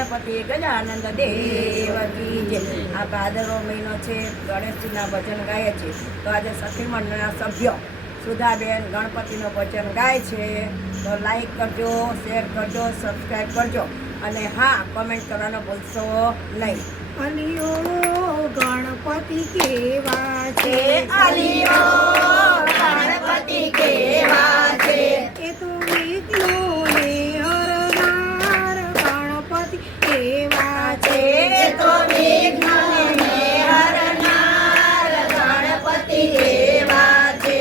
ગણપતિ ગજાનંદ દેવ કી જય। આ ભાદરવો મહિનો છે, ગણેશજીના ભજન ગાય છે। તો આજે સખી મંડળના સભ્યો સુધાબેન ગણપતિનું ભજન ગાય છે। તો લાઈક કરજો, શેર કરજો, સબસ્ક્રાઈબ કરજો અને હા, કમેન્ટ કરવાનો ભૂલશો નહીં। અલિયો ગણપતિ કેવા છે, અલિયો ગણપતિ કેવા છે, એ તો વિઘ્નોને હરનાર ગણપતિ કેવા છે, એ તો વિઘ્નોને હરનાર ગણપતિ કેવા છે।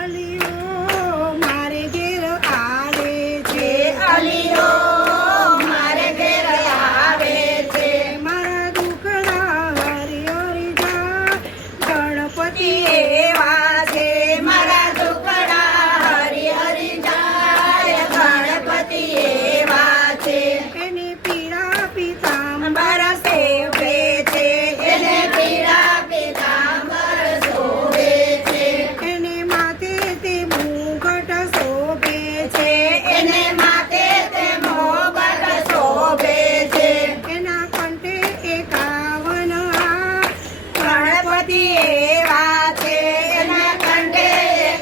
અલિયો મારે ઘેર આવે છે, અલિયો મારે ઘેર આવે છે, મારા દુખડા હરી હરી જાય ગણપતિ એવા છે, મારા દુખડા હરી હરી જાય ગણપતિ એવા છે। એને પીળા પીતાંબર અંબર શોભે છે, એને પીળા પીતાંબર શોભે છે, એને માથે તે મુગટ શોભે છે, એને માથે તે મોગટ શોભે છે, એના કંઠે 51 હાર ગણપતિ એવા છે, એના કંઠે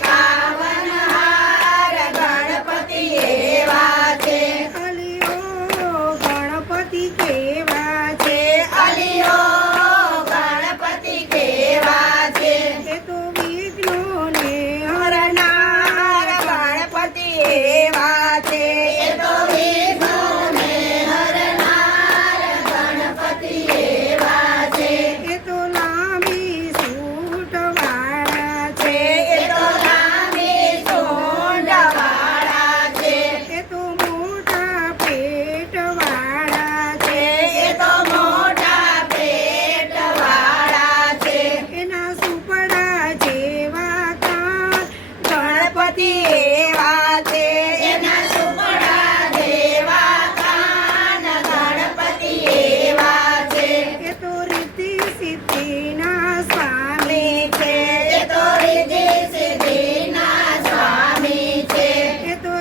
51 હાર ગણપતિ એવા છે। અલિયો ગણપતિ કેવા છે, અલિયો ગણપતિ કેવા છે, એ તો વિઘ્નોને હરનાર ગણપતિ એવા છે, એ તો વિઘ્નોને હરનાર ગણપતિ એવા છે, એ તો લાંબી સૂટ વાળા છે, છે, એ તો લાંબી સૂંઢ વાળા છે, એ તો મોટા પેટ વાળા છે, છે, એ તો મોટા પેટ વાળા છે, એના સુપડા જેવા કાન ગણપતિ એવા છે, એના સુપડા જેવા કાન ગણપતિ એવા છે, એ તો રીતિ સિદ્ધિના સ્વામી સ્વામી છે, એ તો રિદ્ધિ સિદ્ધિના સ્વામી છે, એ તો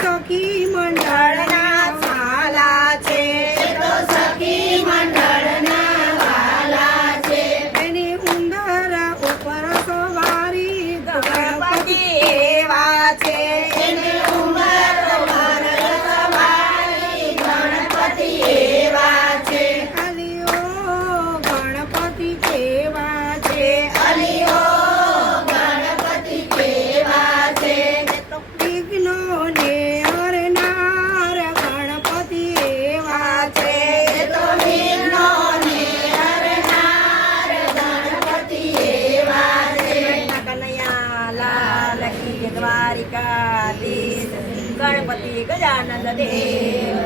સખી મંડળના મંડળના વાલા છે, એ તો સખી મંડળના વાલા છે, એની ઉંદર ઉપર સવારી ગણપતિ એવા છે, એને ઉંમર પર સવારી ગણપતિ એવા છે। અલિયો ગણપતિ કેવા છે, અલિયો ગણપતિ કેવા છે, વિઘ્નોને હરનાર ગણપતિ એવા છે, એ તો વિઘ્નોને હરનાર ગણપતિ એવા છે। કનૈયા લાલ કી દ્વારિકાધીશ ગણપતિ ગજાનંદ દેવ